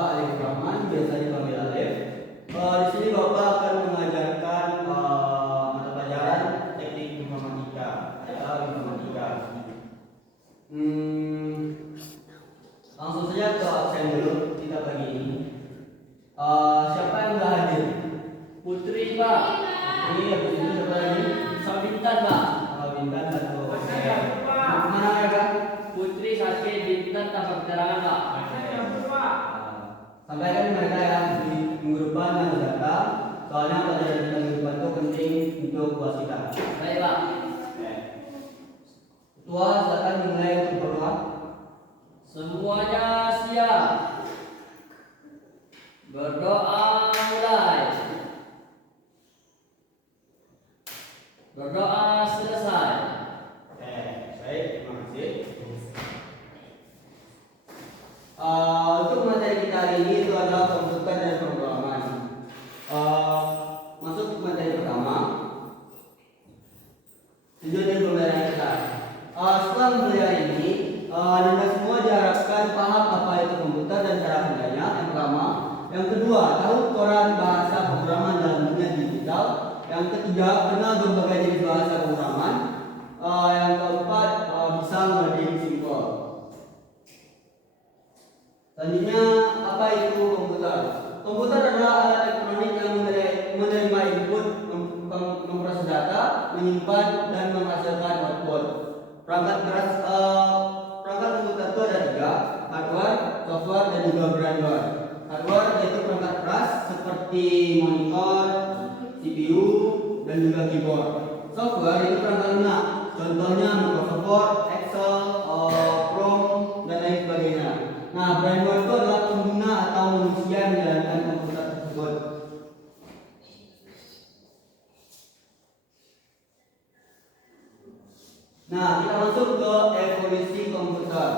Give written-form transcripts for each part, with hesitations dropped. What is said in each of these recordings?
Alif Rahman, biasa dipanggil Alif. Di sini Bapak akan mengajarkan mata pelajaran teknik informatika atau informatika. Langsung saja ke absen dulu kita pagi ini. Siapa yang nggak hadir? Putri, Pak. Iya, Putri. Siapa lagi? Sama Bintan, Pak. Bintang satu. Saya Pak. Mana ya, Kak? Putri sakit, Bintan tanpa keterangan, Pak. Saya Pak. Sampaikan mereka yang di minggu depan yang datang, soalnya pelajaran di minggu depan itu penting untuk buat kita. Baik, Pak. Ketua, silakan dimulai untuk berdoa. Semuanya siap. Berdoa mulai. Berdoa selesai. Baik, terima kasih. Untuk materi kita hari ini itu adalah komputer dan pemrograman. Masuk ke materi pertama. Tujuan dan pembelajaran kita. Setelah mempelajari ini, Anda semua diharapkan paham apa itu komputer dan cara kerjanya. Yang pertama, yang kedua, tahu koran bahasa pemrograman dalam dunia digital. Yang ketiga, kenal berbagai jenis bahasa pemrograman. Yang keempat, bisa mengadili simbol. Selanjutnya, apa itu komputer? Komputer adalah alat elektronik yang menerima input, memproses data, menyimpan dan menghasilkan output. Perangkat komputer itu ada tiga: hardware, software, dan juga firmware. Hardware yaitu perangkat keras seperti monitor, CPU, dan juga keyboard. Software itu perangkat lunak, contohnya Microsoft Word, Excel, Chrome, dan lain sebagainya. Nah, firmware itu adalah pengguna atau manusia yang menjalankan komputer tersebut. Nah, kita masuk ke evolusi komputer.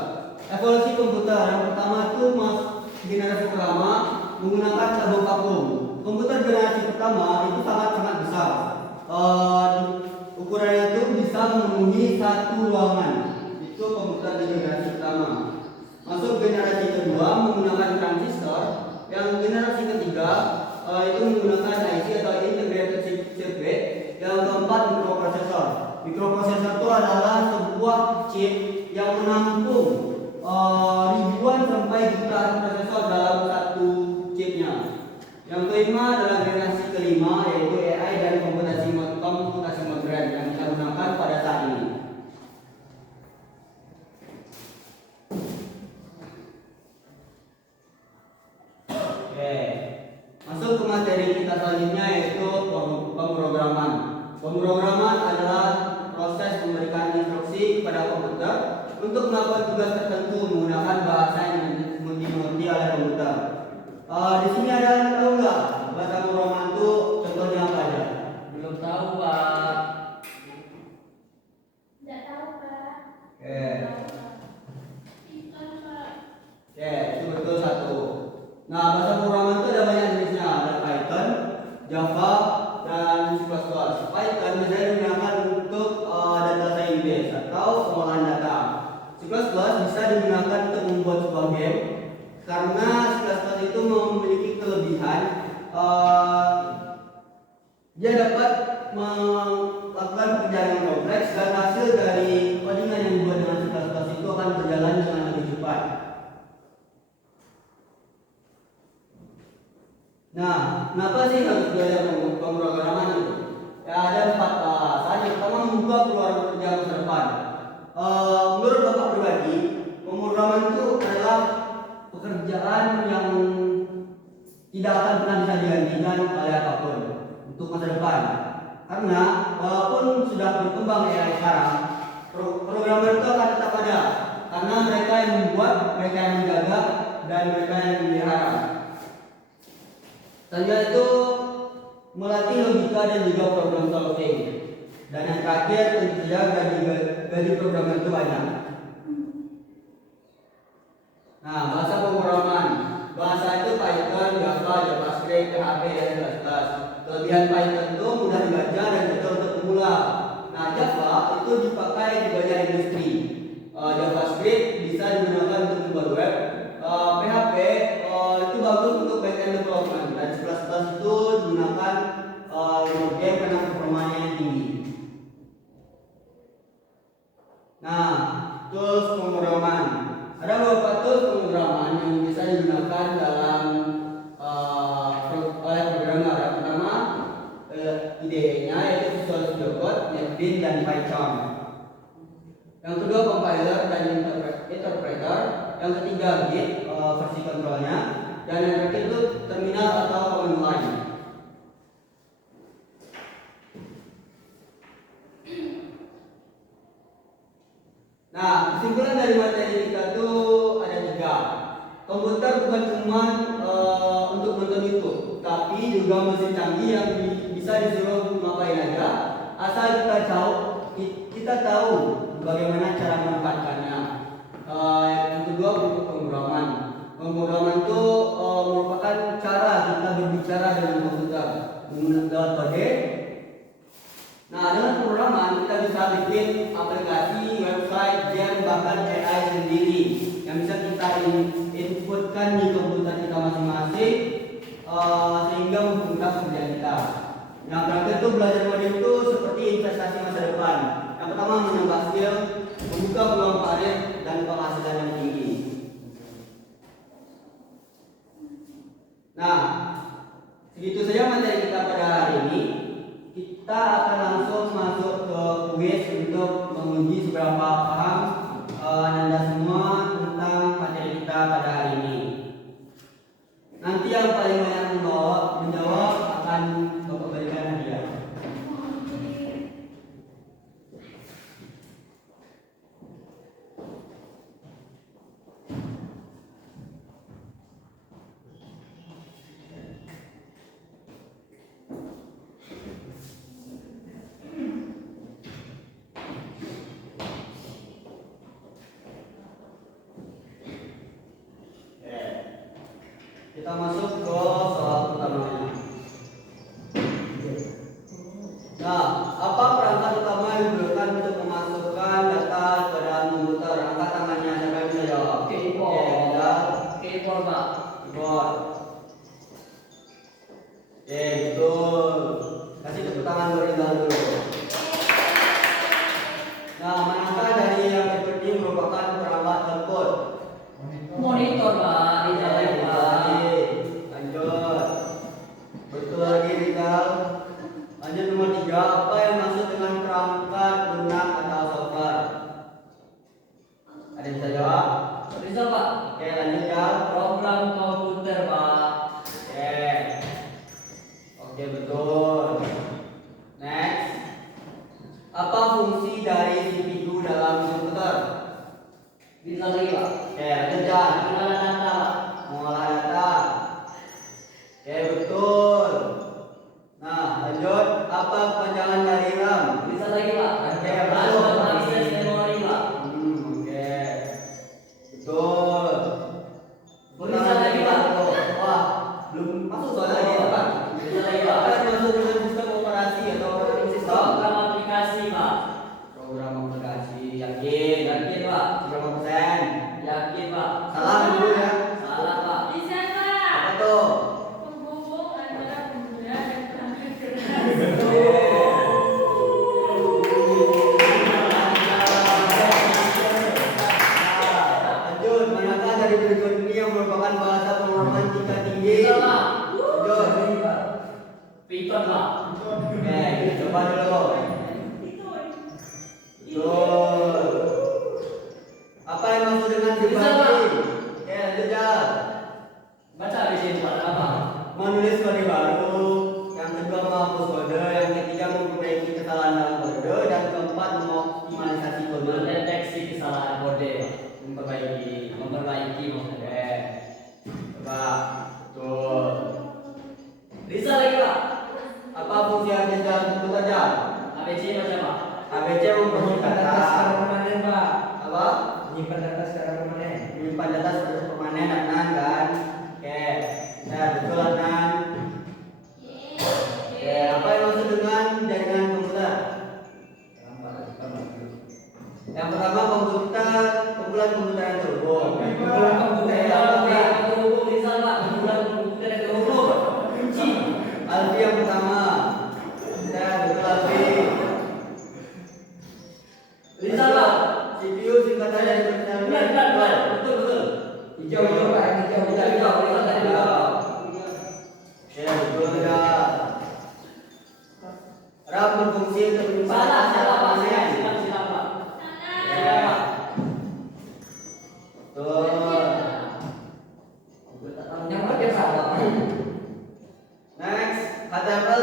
Evolusi komputer yang pertama itu generasi pertama menggunakan tabung vakum. Komputer generasi pertama itu sangat besar. Ukurannya itu bisa memenuhi satu ruangan. Itu komputer di generasi pertama. Masuk generasi kedua menggunakan transistor. Yang generasi ketiga itu menggunakan IC atau integrated circuit. Yang keempat mikroprosesor. Mikroprosesor itu adalah sebuah chip yang menampung ribuan sampai jutaan prosesor dalam satu chipnya. Yang kelima adalah generasi kelima, yaitu AI dan komputasi modern yang kita gunakan pada saat ini. Oke, masuk ke materi kita selanjutnya yaitu pemrograman. Pemrograman adalah proses memberikan instruksi kepada komputer untuk melakukan tugas tertentu menggunakan bahasa yang dimengerti oleh komputer. Di sini ada yang tahu nggak bahasa pemrograman itu contohnya apa aja? Belum tahu, Pak. Tidak tahu, Pak. Oke, Python, Pak. itu betul satu. Nah, bahasa pemrograman itu ada banyak jenisnya, ada Python, Java, dan C++. Python biasanya digunakan untuk data scientist atau pengolahan data. C++ bisa digunakan untuk membuat sebuah game karena C++ itu memiliki kelebihan dia dapat melakukan pekerjaan yang kompleks dan hasil dari codingan yang dibuat dengan C++ itu akan berjalan dengan lebih cepat. Nah, kenapa sih harus belajar pemrograman itu? Ya, ada 4 alasan. Yang pertama, membuka peluang kerja masa depan. Menurut Bapak pribadi, pemrograman itu adalah pekerjaan yang tidak akan pernah bisa digantikan oleh apapun untuk masa depan. Karena walaupun sudah berkembang AI sekarang, programmer itu akan tetap ada. Karena mereka yang membuat, mereka yang menjaga, dan mereka yang memelihara. Selanjutnya itu melatih logika dan juga problem solving. Dan yang terakhir tentu saja gaji programmer itu banyak. Nah, bahasa pemrograman. Bahasa itu Python, Java, JavaScript, PHP, dan C++. Kelebihan Python itu mudah dibaca dan mudah untuk pemula. Nah, Java itu dipakai di banyak industri. JavaScript bisa digunakan untuk membuat web. PHP itu Python. Yang kedua compiler dan interpreter. Yang ketiga Git versi kontrolnya. Dan yang terakhir itu terminal atau command line. Nah, kesimpulan dari materi kita itu ada 3. Komputer bukan cuma untuk nonton YouTube, tapi juga mesin canggih yang bisa disuruh ngapain aja, asal kita tahu bagaimana cara memanfaatkannya. Yang kedua pemrograman. Pemrograman itu merupakan cara kita berbicara dengan komputer menggunakan kode. Nah, dengan pemrograman kita bisa bikin aplikasi, website, dan bahkan AI sendiri yang bisa kita inputkan di komputer kita masing-masing sehingga mempermudah pekerjaan kita. Yang terakhir itu belajar modern itu seperti investasi masa depan. Yang pertama menambah skill, membuka peluang karir dan penghasilan yang tinggi. Nah, segitu saja materi kita pada hari ini. Kita akan langsung masuk ke kuis untuk menguji seberapa paham Anda semua tentang materi kita pada hari ini. Nanti yang paling banyak menjawab akan Bapak berikan hadiah. Kita masuk ke soal pertamanya. Nah, apa perangkat utama yang digunakan untuk memasukkan data ke dalam komputer? Angkat tangannya, siapa yang bisa jawab? Keyboard, Pak. Keyboard. Betul. Kasih tepuk tangan berimbang dulu. Nah, manakah dari yang berikut ini merupakan perangkat telepon? Monitor, Pak. Dijawab, Pak. Lanjut. Betul lagi, Rizal. Lanjut nomor 3. Apa yang maksud dengan perangkat lunak atau software? Ada yang bisa jawab? Bisa, Pak. Oke, lanjut ya. Program komputer, Pak. Oke, betul. Next. Apa fungsi dari CPU dalam komputer? Bisa lagi, Pak. Oke, lanjut ya. Pengenalan data, Pak. Mengolah data. Oke, betul. Nah, lanjut. Apa kepanjangan dari RAM? Bisa lagi, Pak. Oke, Masuk betul. akses memori, Pak. Oke. Betul. Bisa lagi, Pak. Wah, belum masuk soalnya lagi ya, Pak. Bisa lagi, Pak. Apa yang masuk dengan sistem operasi atau operating system? Program aplikasi, Pak. Program aplikasi. Yakin? Yakin, Pak. Berapa persen? Yakin, Pak. Salah dulu ya. Salah, Pak. Bisa, Pak. Apa tuh? Penghubung antara benda dan perangkat keras. Lanjut, manakah dari berikut ini yang merupakan bahasa pemrograman tingkat tinggi? Bisa, Pak. Lanjut. Python, Pak. Oke, coba dulu. Betul. Apa yang maksud dengan Bisa, Pak. dibagi? Oke, lanjut ya. Baca ABC Pak. Apa? Menulis kode baru. Yang kedua menghapus kode. Yang ketiga memperbaiki kesalahan dalam kode. Dan keempat mengoptimalisasi kode. Mendeteksi kesalahan kode. Memperbaiki. Memperbaiki maksudnya. Oke. Coba. Betul. Bisa lagi, Pak. Apa fungsi ABC dalam komputer ya? ABC baca, Pak. ABC mempermudah Data secara permanen, Pak. apa? Menyimpan data secara permanen. Menyimpan data seperti permanen, Adnan kan? Oke. Nah, betul Adnan. Oke, apa yang maksud dengan jaringan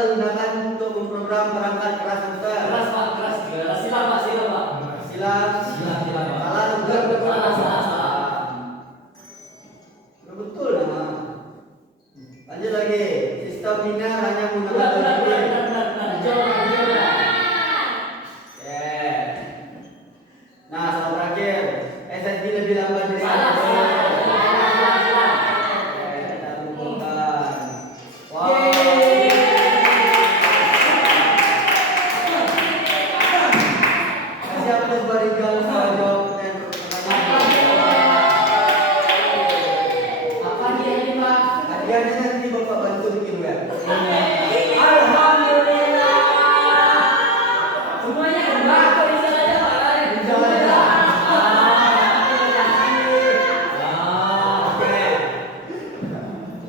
digunakan untuk memprogram perangkat keras komputer. Keras Pak, keras. Silang Pak, silang Pak. Silang. Silang, silang Pak. Salah dokter. Salah. Betul nama. Lanjut lagi. Sistem linear hanya Benar, menggunakan benar, teori. benar. Jawab. Oke. Nah, soal terakhir. SSD lebih lambat dari Salah. Oke, kita kumpulkan. Wow. Siapa yang berikan jawab pertanyaan? Apa dia ini Pak? Hadiahnya nanti Bapak bantu bikin web. Alhamdulillah. Semuanya benar. Kok bisa aja Pak? Bisa aja. Oke.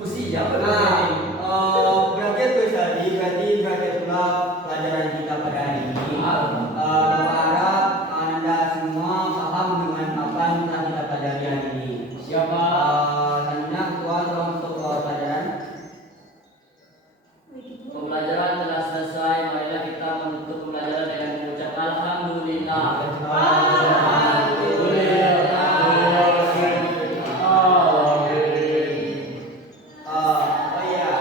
Usia Nah, berakhir tuh tadi, berarti berakhir pula pelajaran kita pada hari ini. Bapak harap Anda semua paham dengan apa yang telah kita pelajari hari ini. Siapa? Selanjutnya ketua tolong untuk pelajaran. Pembelajaran telah selesai. Marilah kita menutup pembelajaran dengan mengucap Alhamdulillah. Oh iya,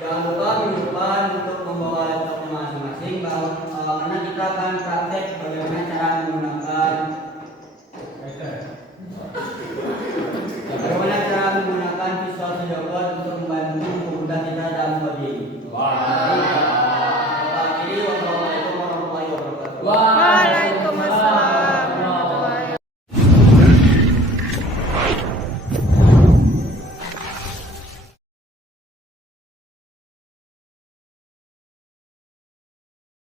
jangan lupa minggu depan untuk membawa laptopnya masing-masing, karena kita akan praktek bagaimana cara menggunakan Visual Studio Code untuk membantu